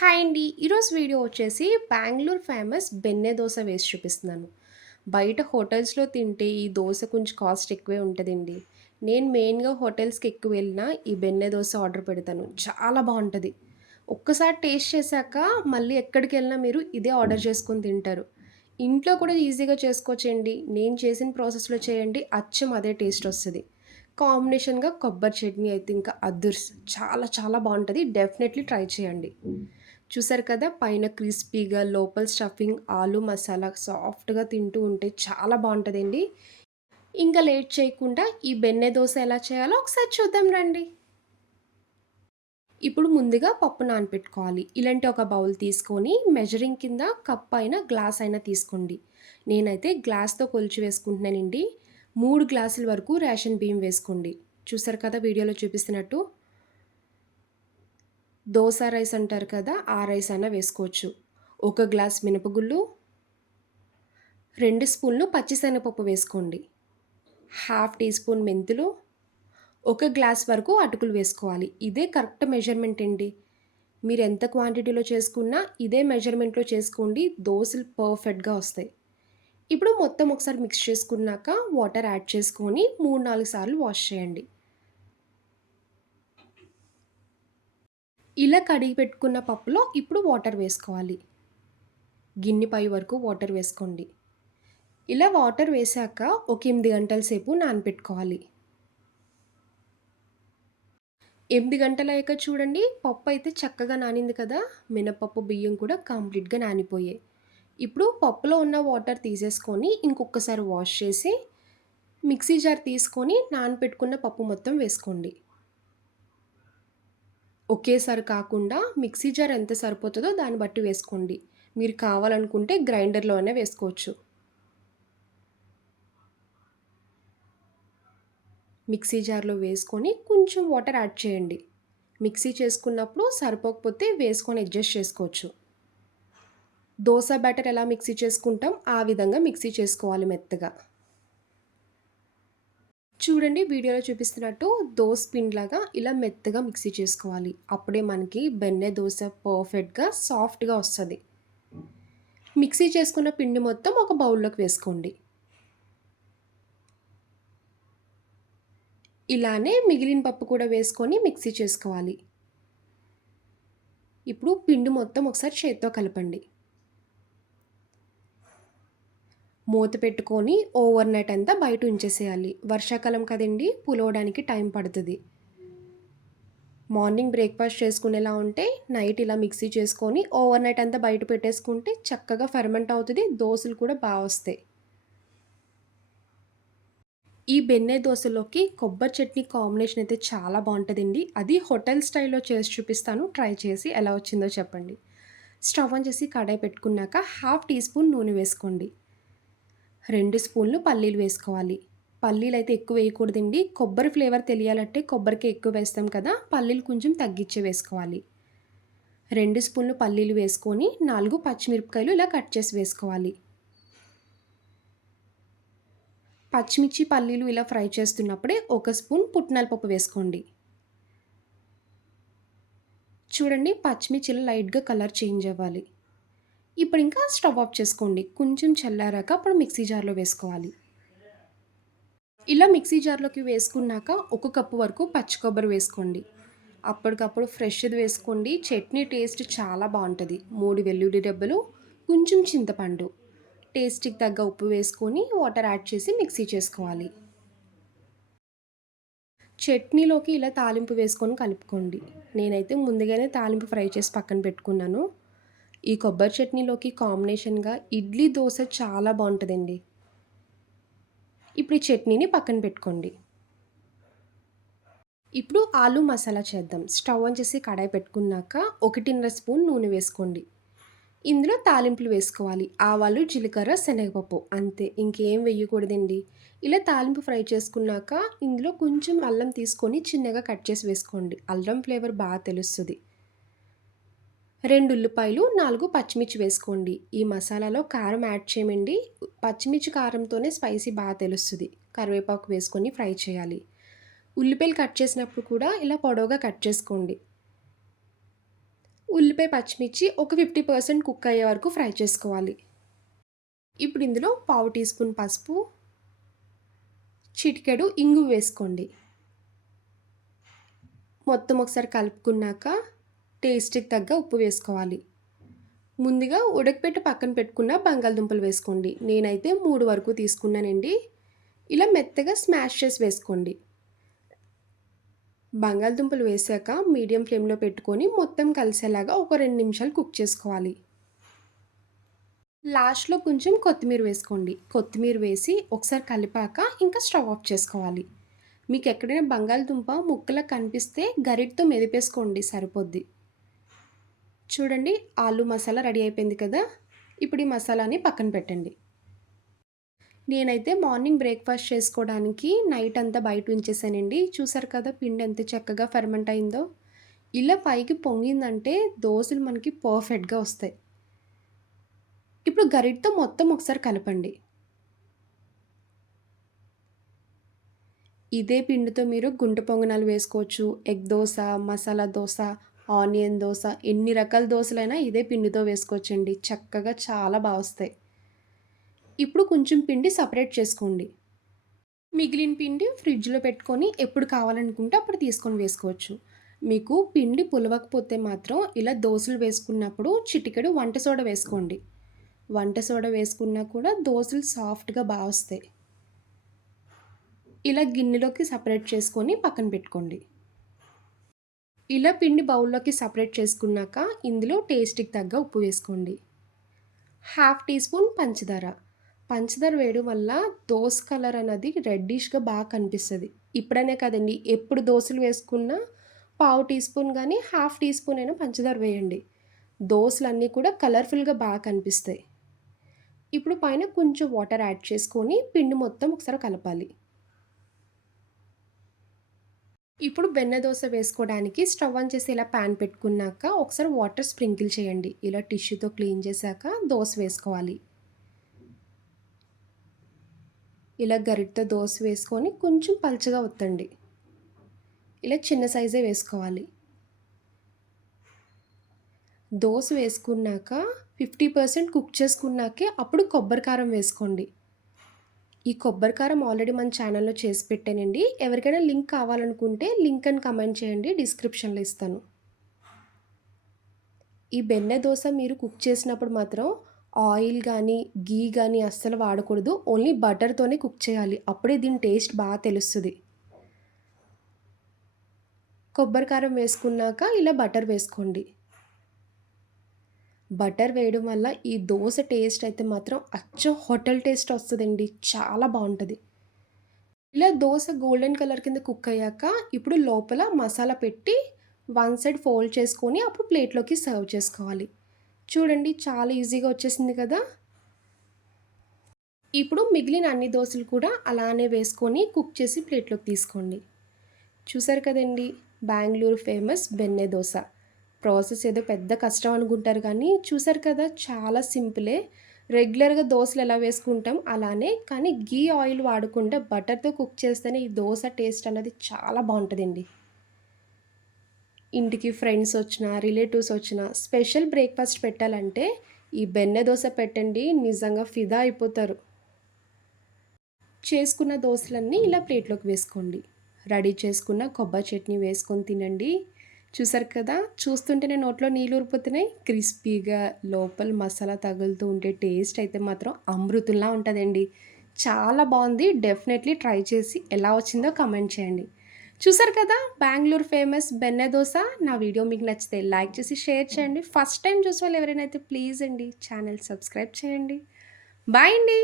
Hi అండి. ఈరోజు video వచ్చేసి బెంగుళూరు ఫేమస్ బెన్నె దోస వేసి చూపిస్తున్నాను. బయట హోటల్స్‌లో తింటే ఈ దోస కొంచెం కాస్ట్ ఎక్కువే ఉంటదండి. నేను మెయిన్‌గా హోటల్స్‌కి ఎక్కువ వెళ్ళినా ఈ బెన్నె దోస ఆర్డర్ పెడతాను. చాలా బావుంటది. ఒక్కసారి టేస్ట్ చేశాక మళ్ళీ ఎక్కడికెళ్ళినా మీరు ఇదే ఆర్డర్ చేసుకొని తింటారు. ఇంట్లో కూడా ఈజీగా చేసుకోవచ్చండి. నేను చేసిన ప్రాసెస్‌లో చేయండి అచ్చం అదే టేస్ట్ వస్తది. కాంబినేషన్‌గా కొబ్బరి చట్నీ అయితే ఇంకా అదుర్స్. చాలా చాలా బావుంటది. డెఫినెట్‌లీ ట్రై చేయండి. చూసారు కదా! పైన క్రిస్పీగా లోపల స్టఫింగ్ ఆలు మసాలా సాఫ్ట్‌గా తింటూ ఉంటే చాలా బావుంటదండి. ఇంకా లేట్ చేయకుండా ఈ బెన్నె దోస ఎలా చేయాలో ఒకసారి చూద్దాం రండి. ఇప్పుడు ముందుగా పప్పు నానపెట్టుకోవాలి. ఇలాంటి ఒక బౌల్ తీసుకొని మెజరింగ్ కింద కప్ అయినా, గ్లాస్ అయినా తీసుకోండి. నేనైతే గ్లాస్‌తో కొలిచి వేసుకుంటున్నానండి. 3 గ్లాసుల వరకు రేషన్ బియ్యం వేసుకోండి. చూసారు కదా వీడియోలో చూపిస్తున్నట్టు. దోస రైస్ అంటారు కదా! ఆ రైస్ అయినా వేసుకోవచ్చు. ఒక గ్లాస్ మినపగుళ్ళు, 2 స్పూన్లు పచ్చిశనగపప్పు వేసుకోండి. హాఫ్ టీ స్పూన్ మెంతులు, ఒక గ్లాస్ వరకు అటుకులు వేసుకోవాలి. ఇదే కరెక్ట్ మెజర్‌మెంట్ అండి. మీరెంత క్వాంటిటీలో చేసుకున్నా ఇదే మెజర్‌మెంట్‌లో చేసుకోండి. దోసలు పర్ఫెక్ట్‌గా వస్తాయి. ఇప్పుడు మొత్తం ఒకసారి మిక్స్ చేసుకున్నాక వాటర్ యాడ్ చేసుకొని 3, 4 సార్లు వాష్ చేయండి. ఇలా కడిగి పెట్టుకున్న పప్పులో ఇప్పుడు వాటర్ వేసుకోవాలి. గిన్నె పై వరకు వాటర్ వేసుకోండి. ఇలా వాటర్ వేశాక ఒక 8 గంటల సేపు నానపెట్టుకోవాలి. 8 గంటలయ్యాక చూడండి పప్పయితే చక్కగా నానింది కదా! మినపప్పు, బియ్యం కూడా కంప్లీట్‌గా నానిపోయాయి. ఇప్పుడు పప్పులో ఉన్న వాటర్ తీసేసుకొని ఇంకొకసారి వాష్ చేసి మిక్సీ జార్ తీసుకొని నానపెట్టుకున్న పప్పు మొత్తం వేసుకోండి. ఒకేసారి కాకుండా మిక్సీ జార్ ఎంత సరిపోతదో దాన్ని బట్టి వేసుకోండి. మీరు కావాలనుకుంటే గ్రైండర్‌లో అయినా వేసుకోవచ్చు. మిక్సీ జార్‌లో వేసుకొని కొంచెం వాటర్ యాడ్ చేయండి. మిక్సీ చేసుకున్నప్పుడు సరిపోకపోతే వేసుకొని అడ్జస్ట్ చేసుకోవచ్చు. దోస బ్యాటర్ ఎలా మిక్సీ చేసుకుంటాం ఆ విధంగా మిక్సీ చేసుకోవాలి మెత్తగా. చూడండి వీడియోలో చూపిస్తున్నట్టు దోస పిండిలాగా ఇలా మెత్తగా మిక్సీ చేసుకోవాలి. అప్పుడే మనకి బెన్నె దోస పర్ఫెక్ట్‌గా సాఫ్ట్‌గా వస్తది. మిక్సీ చేసుకున్న పిండి మొత్తం ఒక బౌల్‌లోకి వేసుకోండి. ఇలానే మిగిలిన పప్పు కూడా వేసుకొని మిక్సీ చేసుకోవాలి. ఇప్పుడు పిండి మొత్తం ఒకసారి చేత్తో కలపండి. మూత పెట్టుకొని ఓవర్ నైట్ అంతా బయట ఉంచేసేయాలి. వర్షాకాలం కదండీ! పులవడానికి టైం పడతది. మార్నింగ్ బ్రేక్‌ఫాస్ట్ చేసుకునేలా ఉంటే నైట్ ఇలా మిక్సీ చేసుకొని ఓవర్ నైట్ అంతా బయట పెట్టేసుకుంటే చక్కగా ఫెర్మెంట్ అవుతది. దోసలు కూడా వస్తాయి. ఈ బెన్నె దోసలోకి కొబ్బరి చట్నీ కాంబినేషన్ అయితే చాలా బావుంటదండి. అది హోటల్ స్టైల్‌లో చేసి చూపిస్తాను. ట్రై చేసి ఎలా వచ్చిందో చెప్పండి. స్టవ్ ఆన్ చేసి కడాయి పెట్టుకున్నాక హాఫ్ టీ స్పూన్ నూనె వేసుకోండి. 2 స్పూన్లు పల్లీలు వేసుకోవాలి. పల్లీలైతే ఎక్కువ వేయకూడదండి. కొబ్బరి ఫ్లేవర్ తెలియాలంటే కొబ్బరికే ఎక్కువ వేస్తాం కదా! పల్లీలు కొంచెం తగ్గించే వేసుకోవాలి. 2 స్పూన్లు పల్లీలు వేసుకొని 4 పచ్చిమిరపకాయలు ఇలా కట్ చేసి వేసుకోవాలి. పచ్చిమిర్చి, పల్లీలు ఇలా ఫ్రై చేస్తున్నప్పుడే ఒక స్పూన్ పుట్నాల పప్పు వేసుకోండి. చూడండి పచ్చిమిర్చి ఇలా లైట్‌గా కలర్ చేంజ్ అవ్వాలి. ఇప్పుడు ఇంకా స్టవ్ ఆఫ్ చేసుకోండి. కొంచెం చల్లారాక అప్పుడు మిక్సీ జార్‌లో వేసుకోవాలి. ఇలా మిక్సీ జార్‌లోకి వేసుకున్నాక ఒక కప్పు వరకు పచ్చి కొబ్బరి వేసుకోండి. అప్పటికప్పుడు ఫ్రెష్‌ది వేసుకోండి. చట్నీ టేస్ట్ చాలా బావుంటది. 3 వెల్లుల్లి రెబ్బలు, కొంచెం చింతపండు, టేస్ట్‌కి తగ్గ ఉప్పు వేసుకొని వాటర్ యాడ్ చేసి మిక్సీ చేసుకోవాలి. చట్నీలోకి ఇలా తాలింపు వేసుకొని కలుపుకోండి. నేనైతే ముందుగానే తాలింపు ఫ్రై చేసి పక్కన పెట్టుకున్నాను. ఈ కొబ్బరి చట్నీలోకి కాంబినేషన్‌గా ఇడ్లీ, దోస చాలా బావుంటదండి. ఇప్పుడు ఈ చట్నీని పక్కన పెట్టుకోండి. ఇప్పుడు ఆలు మసాలా చేద్దాం. స్టవ్ ఆన్ చేసి కడాయి పెట్టుకున్నాక 1:30 స్పూన్ నూనె వేసుకోండి. ఇందులో తాలింపులు వేసుకోవాలి. ఆవాలు, జీలకర్ర, శనగపప్పు అంతే ఇంకేం వేయకూడదండి. ఇలా తాలింపు ఫ్రై చేసుకున్నాక ఇందులో కొంచెం అల్లం తీసుకొని చిన్నగా కట్ చేసి వేసుకోండి. అల్లం ఫ్లేవర్ తెలుస్తది. 2 ఉల్లిపాయలు, 4 పచ్చిమిర్చి వేసుకోండి. ఈ మసాలాలో కారం యాడ్ చేయమండి. పచ్చిమిర్చి కారంతోనే స్పైసీ తెలుస్తది. కరివేపాకు వేసుకొని ఫ్రై చేయాలి. ఉల్లిపాయలు కట్ చేసినప్పుడు కూడా ఇలా పొడవుగా కట్ చేసుకోండి. ఉల్లిపాయ, పచ్చిమిర్చి ఒక 50% కుక్ అయ్యే వరకు ఫ్రై చేసుకోవాలి. ఇప్పుడు ఇందులో పావు టీ స్పూన్ పసుపు, చిటికెడు ఇంగువ వేసుకోండి. మొత్తం ఒకసారి కలుపుకున్నాక టేస్ట్‌కి తగ్గ ఉప్పు వేసుకోవాలి. ముందుగా ఉడకపెట్టి పక్కన పెట్టుకున్న బంగాళదుంపలు వేసుకోండి. నేనైతే 3 వరకు తీసుకున్నానండి. ఇలా మెత్తగా స్మాష్ చేసి వేసుకోండి. బంగాళదుంపలు వేశాక మీడియం ఫ్లేమ్‌లో పెట్టుకొని మొత్తం కలిసేలాగా ఒక 2 నిమిషాలు కుక్ చేసుకోవాలి. లాస్ట్‌లో కొంచెం కొత్తిమీర వేసుకోండి. కొత్తిమీర వేసి ఒకసారి కలిపాక ఇంకా స్టవ్ ఆఫ్ చేసుకోవాలి. మీకు ఎక్కడైనా బంగాళదుంప ముక్కలా కనిపిస్తే గరిటతో మెదిపేసుకోండి సరిపోద్ది. చూడండి ఆలు మసాలా రెడీ అయిపోయింది కదా! ఇప్పుడు ఈ మసాలాని పక్కన పెట్టండి. నేనైతే మార్నింగ్ బ్రేక్‌ఫాస్ట్ చేసుకోవడానికి నైట్ అంతా బయట ఉంచేసానండి. చూసారు కదా పిండి ఎంత చక్కగా ఫెర్మెంట్ అయిందో. ఇలా పైకి పొంగిందంటే దోసలు మనకి పర్ఫెక్ట్‌గా వస్తాయి. ఇప్పుడు గరిటతో మొత్తం ఒకసారి కలపండి. ఇదే పిండితో మీరు గుంట పొంగనాలు వేసుకోవచ్చు. ఎగ్ దోస, మసాలా దోస, ఆనియన్ దోస ఎన్ని రకాల దోసలైనా ఇదే పిండితో వేసుకోవచ్చండి. చక్కగా చాలా వస్తాయి. ఇప్పుడు కొంచెం పిండి సెపరేట్ చేసుకోండి. మిగిలిన పిండి ఫ్రిడ్జ్‌లో పెట్టుకొని ఎప్పుడు కావాలనుకుంటే అప్పుడు తీసుకొని వేసుకోవచ్చు. మీకు పిండి పులవకపోతే మాత్రం ఇలా దోసలు వేసుకున్నప్పుడు చిటికెడు వంట సోడా వేసుకోండి. వంట సోడా వేసుకున్నా కూడా దోసలు సాఫ్ట్‌గా వస్తాయి. ఇలా గిన్నెలోకి సెపరేట్ చేసుకొని పక్కన పెట్టుకోండి. ఇలా పిండి బౌల్లోకి సెపరేట్ చేసుకున్నాక ఇందులో టేస్ట్‌కి తగ్గ ఉప్పు వేసుకోండి. హాఫ్ టీ స్పూన్ పంచదార. పంచదార వేయడం వల్ల దోస కలర్ అనేది రెడ్డిష్‌గా కనిపిస్తది. ఇప్పుడనే కదండీ ఎప్పుడు దోసలు వేసుకున్నా పావు టీ స్పూన్ గాని, హాఫ్ టీ స్పూన్ అయినా పంచదార వేయండి. దోసలన్నీ కూడా కలర్‌ఫుల్‌గా కనిపిస్తాయి. ఇప్పుడు పైన కొంచెం వాటర్ యాడ్ చేసుకొని పిండి మొత్తం ఒకసారి కలపాలి. ఇప్పుడు బెన్న దోస వేసుకోవడానికి స్టవ్ ఆన్ చేసి ఇలా పాన్ పెట్టుకున్నాక ఒకసారి వాటర్ స్ప్రింకిల్ చేయండి. ఇలా టిష్యూతో క్లీన్ చేశాక దోస వేసుకోవాలి. ఇలా గరిటెతో దోస వేసుకొని కొంచెం పల్చగా ఒత్తండి. ఇలా చిన్న సైజే వేసుకోవాలి. దోస వేసుకున్నాక 50% కుక్ చేసుకున్నాకే అప్పుడు కొబ్బరి కారం వేసుకోండి. ఈ కొబ్బరి కారం ఆల్రెడీ మన ఛానల్‌లో చేసి పెట్టానండి. ఎవరికైనా లింక్ కావాలనుకుంటే లింక్ అని కమెంట్ చేయండి. డిస్క్రిప్షన్‌లో ఇస్తాను. ఈ బెన్నె దోస మీరు కుక్ చేసినప్పుడు మాత్రం ఆయిల్ గానీ, ఘీ గానీ అస్సలు వాడకూడదు. ఓన్లీ బటర్‌తోనే కుక్ చేయాలి. అప్పుడే దీని టేస్ట్ తెలుస్తది. కొబ్బరి కారం వేసుకున్నాక ఇలా బటర్ వేసుకోండి. బటర్ వేయడం వల్ల ఈ దోస టేస్ట్ అయితే మాత్రం అచ్చం హోటల్ టేస్ట్ వస్తదండి. చాలా బావుంటది. ఇలా దోస గోల్డెన్ కలర్ కింద కుక్ అయ్యాక ఇప్పుడు లోపల మసాలా పెట్టి వన్ సైడ్ ఫోల్డ్ చేసుకొని అప్పుడు ప్లేట్‌లోకి సర్వ్ చేసుకోవాలి. చూడండి చాలా ఈజీగా వచ్చేసింది కదా! ఇప్పుడు మిగిలిన అన్ని దోసలు కూడా అలానే వేసుకొని కుక్ చేసి ప్లేట్‌లోకి తీసుకోండి. చూసారు కదండీ! బెంగుళూరు ఫేమస్ బెన్నె దోస. ప్రాసెస్ ఏదో పెద్ద కష్టం అనుకుంటారు కానీ చూసారు కదా! చాలా సింపులే. రెగ్యులర్‌గా దోసలు ఎలా వేసుకుంటాం అలానే కానీ ఘీ ఆయిల్ వాడకుండా బటర్‌తో కుక్ చేస్తేనే ఈ దోస టేస్ట్ అన్నది చాలా బావుంటదండి. ఇంటికి ఫ్రెండ్స్ వచ్చినా, రిలేటివ్స్ వచ్చినా స్పెషల్ బ్రేక్‌ఫాస్ట్ పెట్టాలంటే ఈ బెన్నె దోస పెట్టండి నిజంగా ఫిదా అయిపోతారు. చేసుకున్న దోసలన్నీ ఇలా ప్లేట్‌లోకి వేసుకోండి. రెడీ చేసుకున్న కొబ్బరి చట్నీ వేసుకొని తినండి. చూసారు కదా! చూస్తుంటేనే నోట్లో నీళ్ళూరిపోతున్నాయి. క్రిస్పీగా లోపల మసాలా తగులుతూ ఉంటే టేస్ట్ అయితే మాత్రం అమృతంలా ఉంటదండి. చాలా బావుంది. డెఫినెట్‌లీ ట్రై చేసి ఎలా వచ్చిందో కామెంట్ చేయండి. చూసారు కదా! బెంగుళూరు ఫేమస్ బెన్నె దోస. నా వీడియో మీకు నచ్చితే లైక్ చేసి షేర్ చేయండి. ఫస్ట్ టైమ్ చూసేవాళ్ళు ఎవరైనా అయితే ప్లీజ్ అండి ఛానల్ సబ్స్క్రైబ్ చేయండి. బాయ్ అండి.